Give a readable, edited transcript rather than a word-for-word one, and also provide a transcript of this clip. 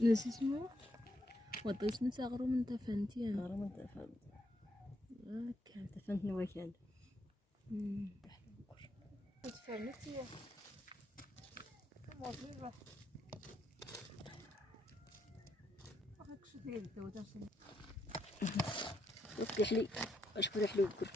نسي اسمه وطيس نسى غرو من تفنتي غرو من تفنت كان تفنت نوكان تفنتي ما فيها هاك شو ديري تو تاسن وفتح لي اشكر حلو بكر